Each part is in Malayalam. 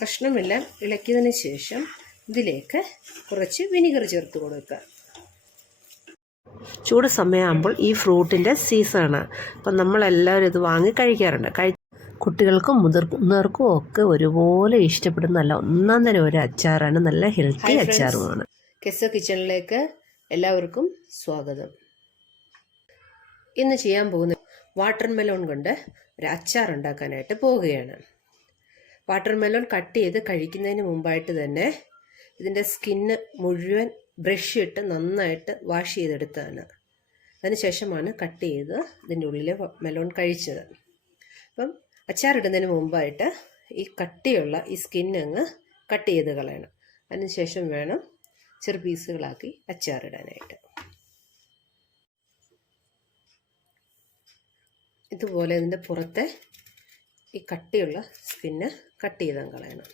കഷ്ണമെല്ലാം. ഇളക്കിയതിന് ശേഷം ഇതിലേക്ക് കുറച്ച് വിനിഗർ ചേർത്ത് കൊടുക്കുക. ചൂട് സമയമാകുമ്പോൾ ഈ ഫ്രൂട്ടിന്റെ സീസണാണ് അപ്പം നമ്മളെല്ലാവരും ഇത് വാങ്ങി കഴിക്കാറുണ്ട്. കഴി കുട്ടികൾക്കും മുതിർന്നവർക്കും ഒക്കെ ഒരുപോലെ ഇഷ്ടപ്പെടുന്ന നല്ല ഒന്നാം തരം ഒരു അച്ചാറാണ്. നല്ല ഹെൽത്തി അച്ചാറുമാണ്. കെസോ കിച്ചണിലേക്ക് എല്ലാവർക്കും സ്വാഗതം. ഇന്ന് ചെയ്യാൻ പോകുന്ന വാട്ടർ മെലോൺ കൊണ്ട് ഒരു അച്ചാർ ഉണ്ടാക്കാനായിട്ട് പോവുകയാണ്. വാട്ടർ മെലോൺ കട്ട് ചെയ്ത് കഴിക്കുന്നതിന് മുമ്പായിട്ട് തന്നെ ഇതിന്റെ സ്കിന്ന് മുഴുവൻ ബ്രഷ് ഇട്ട് നന്നായിട്ട് വാഷ് ചെയ്തെടുത്തതാണ്. അതിനുശേഷമാണ് കട്ട് ചെയ്ത് ഇതിന്റെ ഉള്ളിൽ മെലോൺ കഴിച്ചത്. അപ്പം അച്ചാറിടുന്നതിന് മുമ്പായിട്ട് ഈ കട്ടിയുള്ള ഈ സ്കിന്നങ്ങ് കട്ട് ചെയ്ത് കളയണം. അതിനുശേഷം വേണം ചെറു പീസുകളാക്കി അച്ചാറിടാനായിട്ട് ഇതുപോലെ ഇതിന്റെ പുറത്തെ ഈ കട്ടിയുള്ള സ്കിന്ന് കട്ട് ചെയ്താൽ കളയണം.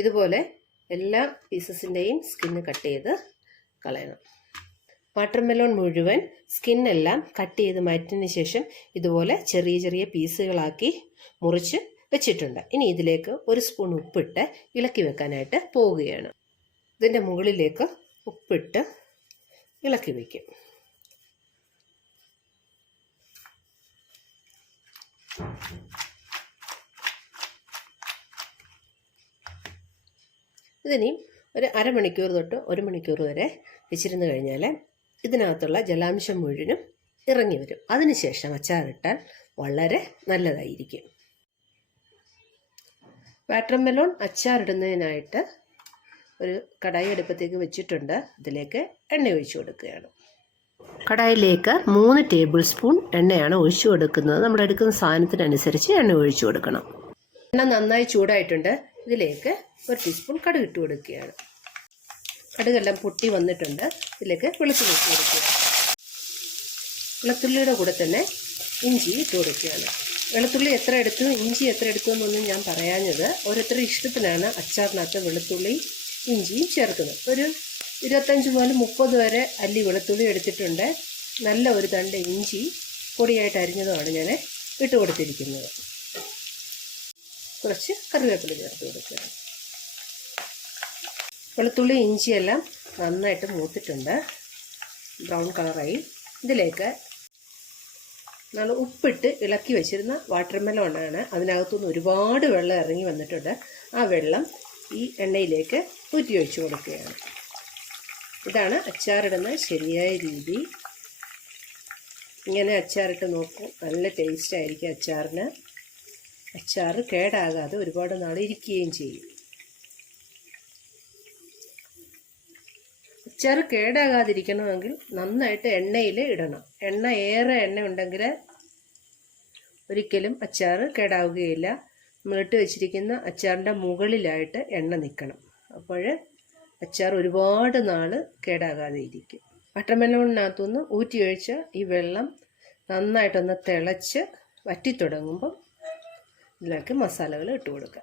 ഇതുപോലെ എല്ലാ പീസസിന്റെയും സ്കിന്ന് കട്ട് ചെയ്ത് കളയണം. വാട്ടർമെലോൺ മുഴുവൻ സ്കിന്നെല്ലാം കട്ട് ചെയ്ത് മാറ്റിയതിന് ശേഷം ഇതുപോലെ ചെറിയ ചെറിയ പീസുകളാക്കി മുറിച്ച് വെച്ചിട്ടുണ്ട്. ഇനി ഇതിലേക്ക് ഒരു സ്പൂൺ ഉപ്പിട്ട് ഇളക്കി വെക്കാനായിട്ട് പോവുകയാണ്. ഇതിന്റെ മുകളിലേക്ക് ഉപ്പിട്ട് ഇളക്കി വയ്ക്കും ഇതിനെയും ഒരു അരമണിക്കൂർ തൊട്ട് ഒരു മണിക്കൂർ വരെ വെച്ചിരുന്ന് കഴിഞ്ഞാൽ ഇതിനകത്തുള്ള ജലാംശം മുഴുവനും ഇറങ്ങി വരും. അതിനുശേഷം അച്ചാറിട്ടാൽ വളരെ നല്ലതായിരിക്കും. വാട്ടർമെലോൺ അച്ചാറിടുന്നതിനായിട്ട് ഒരു കടായി അടുപ്പത്തേക്ക് വെച്ചിട്ടുണ്ട്. ഇതിലേക്ക് എണ്ണ ഒഴിച്ചു കൊടുക്കുകയാണ്. കടായിലേക്ക് മൂന്ന് ടേബിൾ സ്പൂൺ എണ്ണയാണ് ഒഴിച്ചു കൊടുക്കുന്നത്. നമ്മൾ എടുക്കുന്ന സാധനത്തിനനുസരിച്ച് എണ്ണ ഒഴിച്ചു കൊടുക്കണം. എണ്ണ നന്നായി ചൂടായിട്ടുണ്ട്. ഇതിലേക്ക് ഒരു ടീസ്പൂൺ കടുക് ഇട്ട് കൊടുക്കുകയാണ്. കടുകെല്ലാം പൊട്ടി വന്നിട്ടുണ്ട്. ഇതിലേക്ക് വെളുത്തുള്ളി ഇട്ട് കൊടുക്കുക വെളുത്തുള്ളിയുടെ കൂടെ തന്നെ ഇഞ്ചി ഇട്ട് കൊടുക്കുകയാണ്. വെളുത്തുള്ളി എത്ര എടുത്തു ഇഞ്ചി എത്ര എടുത്തു എന്നൊന്നും ഞാൻ പറയാഞ്ഞത്. ഓരോരുത്തരുടെ ഇഷ്ടത്തിനാണ് അച്ചാറിനകത്ത് വെളുത്തുള്ളി ഇഞ്ചിയും ചേർക്കുന്നത്. ഒരു ഇരുപത്തഞ്ച് മുതൽ മുപ്പത് വരെ അല്ലി വെളുത്തുള്ളി എടുത്തിട്ടുണ്ട്. നല്ല ഒരു തണ്ട് ഇഞ്ചി പൊടിയായിട്ട് അരിഞ്ഞതുമാണ് ഞാൻ ഇട്ട് കൊടുത്തിരിക്കുന്നത്. കുറച്ച് കറിവേപ്പില ചേർത്ത് കൊടുക്കുക. വെളുത്തുള്ളി ഇഞ്ചിയെല്ലാം നന്നായിട്ട് മൂത്തിട്ടുണ്ട്. ബ്രൗൺ കളറായി. ഇതിലേക്ക് നമ്മൾ ഉപ്പിട്ട് ഇളക്കി വെച്ചിരുന്ന വാട്ടർമെലോണാണ്. അതിനകത്തുനിന്ന് ഒരുപാട് വെള്ളം ഇറങ്ങി വന്നിട്ടുണ്ട്. ആ വെള്ളം ഈ എണ്ണയിലേക്ക് ഊറ്റി ഒഴിച്ചു കൊടുക്കുകയാണ്. ഇതാണ് അച്ചാറിടുന്ന ശരിയായ രീതി. ഇങ്ങനെ അച്ചാറിട്ട് നോക്കും. നല്ല ടേസ്റ്റ് ആയിരിക്കും അച്ചാറിന്. അച്ചാർ കേടാകാതെ ഒരുപാട് നാൾ ഇരിക്കുകയും ചെയ്യും. അച്ചാർ കേടാകാതിരിക്കണമെങ്കിൽ നന്നായിട്ട് എണ്ണയിൽ ഇടണം. എണ്ണ ഏറെ എണ്ണ ഉണ്ടെങ്കിൽ ഒരിക്കലും അച്ചാർ കേടാവുകയില്ല. നമ്മളിട്ട് വെച്ചിരിക്കുന്ന അച്ചാറിന്റെ മുകളിലായിട്ട് എണ്ണ നിൽക്കണം. അപ്പോൾ അച്ചാർ ഒരുപാട് നാൾ കേടാകാതെ ഇരിക്കും. വട്ടമെലോണിനകത്തുനിന്ന് ഊറ്റി ഒഴിച്ച ഈ വെള്ളം നന്നായിട്ടൊന്ന് തിളച്ച് വറ്റിത്തുടങ്ങുമ്പം ഇതിലേക്ക് മസാലകൾ ഇട്ട് കൊടുക്കുക.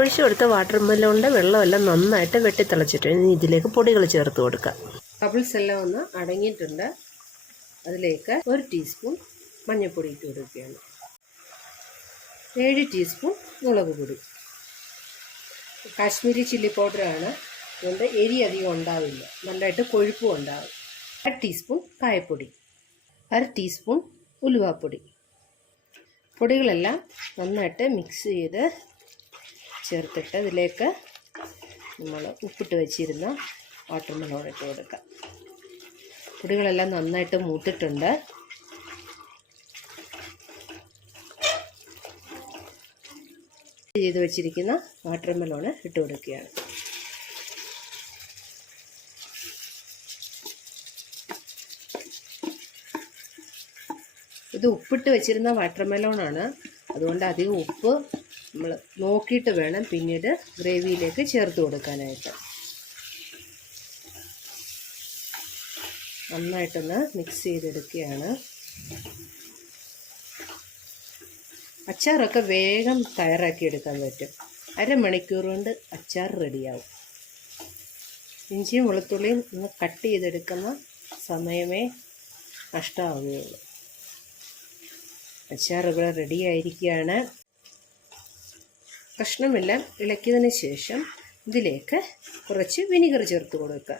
ഒഴിച്ചു കൊടുത്ത വാട്ടർ മെലോണിന്റെ വെള്ളമെല്ലാം നന്നായിട്ട് വെട്ടിത്തിളച്ചിട്ട് ഇനി ഇതിലേക്ക് പൊടികൾ ചേർത്ത് കൊടുക്കുക ബബിൾസ് എല്ലാം ഒന്ന് അടങ്ങിയിട്ടുണ്ട്. അതിലേക്ക് ഒരു ടീസ്പൂൺ മഞ്ഞൾപ്പൊടി ഇട്ട് കൊടുക്കുകയാണ്. ഏഴ് ടീസ്പൂൺ മുളക് പൊടി. കാശ്മീരി ചില്ലി പൗഡറാണ് അതുകൊണ്ട് എരി അധികം ഉണ്ടാവില്ല. നല്ലതായിട്ട് കൊഴുപ്പും ഉണ്ടാവും. അര ടീസ്പൂൺ കായപ്പൊടി. അര ടീസ്പൂൺ ഉലുവാപ്പൊടി. പൊടികളെല്ലാം നന്നായിട്ട് മിക്സ് ചെയ്ത് ചേർത്തിട്ട് ഇതിലേക്ക് നമ്മൾ ഉപ്പിട്ട് വെച്ചിരുന്ന വാട്ടർ മെലോൺ ഇട്ട് കൊടുക്കാം. പൊടികളെല്ലാം നന്നായിട്ട് മൂത്തിട്ടുണ്ട്. ചെയ്ത് വെച്ചിരിക്കുന്ന വാട്ടർ മെലോണ് ഇട്ട് കൊടുക്കുകയാണ്. ഇത് ഉപ്പിട്ട് വെച്ചിരുന്ന വാട്ടർ മെലോണാണ് അതുകൊണ്ട് അധികം ഉപ്പ് നമ്മൾ നോക്കിയിട്ട് വേണം പിന്നീട് ഗ്രേവിയിലേക്ക് ചേർത്ത് കൊടുക്കാനായിട്ട്. നന്നായിട്ടൊന്ന് മിക്സ് ചെയ്തെടുക്കുകയാണ്. അച്ചാറൊക്കെ വേഗം തയ്യാറാക്കി എടുക്കാൻ പറ്റും. അരമണിക്കൂർ കൊണ്ട് അച്ചാർ റെഡിയാവും. ഇഞ്ചിയും വെളുത്തുള്ളിയും ഒന്ന് കട്ട് ചെയ്തെടുക്കുന്ന സമയമേ നഷ്ടമാവുകയുള്ളൂ അച്ചാർ ഇവിടെ റെഡി ആയിരിക്കുകയാണ് കഷ്ണമെല്ലാം ഇളക്കിയതിന് ശേഷം ഇതിലേക്ക് കുറച്ച് വിനിഗർ ചേർത്ത് കൊടുക്കുക.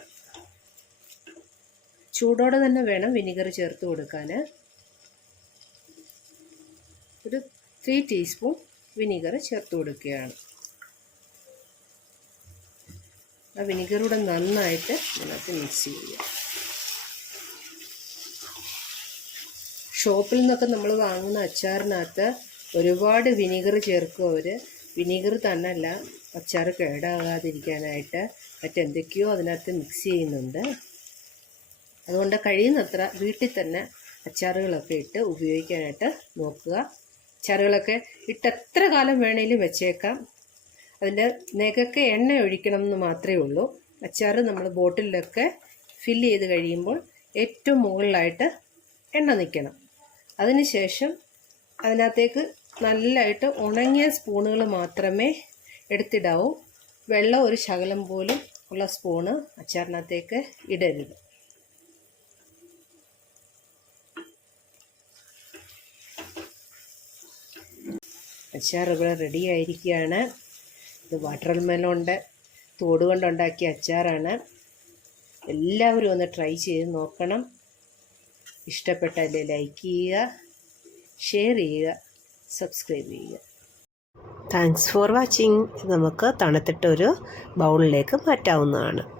ചൂടോടെ തന്നെ വേണം വിനിഗർ ചേർത്ത് കൊടുക്കാൻ. ഒരു ത്രീ ടീസ്പൂൺ വിനിഗർ ചേർത്ത് കൊടുക്കുകയാണ്. ആ വിനിഗർ കൂടെ നന്നായിട്ട് ഇതിനകത്ത് മിക്സ് ചെയ്യുക. ഷോപ്പിൽ നിന്നൊക്കെ നമ്മൾ വാങ്ങുന്ന അച്ചാറിനകത്ത് ഒരുപാട് വിനിഗർ ചേർക്കും അവർ വിനിഗർ തന്നല്ല അച്ചാർ കേടാകാതിരിക്കാനായിട്ട് മറ്റെന്തൊക്കെയോ അതിനകത്ത് മിക്സ് ചെയ്യുന്നുണ്ട്. അതുകൊണ്ട് കഴിയുന്നത്ര വീട്ടിൽ തന്നെ അച്ചാറുകളൊക്കെ ഇട്ട് ഉപയോഗിക്കാനായിട്ട് നോക്കുക. അച്ചാറുകളൊക്കെ ഇട്ട് എത്ര കാലം വേണേലും വെച്ചേക്കാം. അതിന്റെ നെകക്കെ എണ്ണ ഒഴിക്കണം എന്ന് മാത്രമേ ഉള്ളൂ. അച്ചാർ നമ്മൾ ബോട്ടിലൊക്കെ ഫില്ല് ചെയ്ത് കഴിയുമ്പോൾ ഏറ്റവും മുകളിലായിട്ട് എണ്ണ നിൽക്കണം. അതിനുശേഷം അതിനകത്തേക്ക് നല്ലതായിട്ട് ഉണങ്ങിയ സ്പൂണുകൾ മാത്രമേ എടുത്തിടാവൂ. വെള്ളം ഒരു ശകലം പോലും ഉള്ള സ്പൂണ് അച്ചാറിനകത്തേക്ക് ഇടരുത്. അച്ചാർ ഇവിടെ റെഡി ആയിരിക്കുകയാണ്. ഇത് വാട്ടർ മെലോണിന്റെ തോട് കൊണ്ടുണ്ടാക്കിയ അച്ചാറാണ്. എല്ലാവരും ഒന്ന് ട്രൈ ചെയ്ത് നോക്കണം. ഇഷ്ടപ്പെട്ടാൽ ലൈക്ക് ചെയ്യുക ഷെയർ ചെയ്യുക. സബ്സ്ക്രൈബ് ചെയ്യുക. താങ്ക്സ് ഫോർ വാച്ചിങ് നമുക്ക് തണുത്തിട്ടൊരു ബൗളിലേക്ക് മാറ്റാവുന്നതാണ്.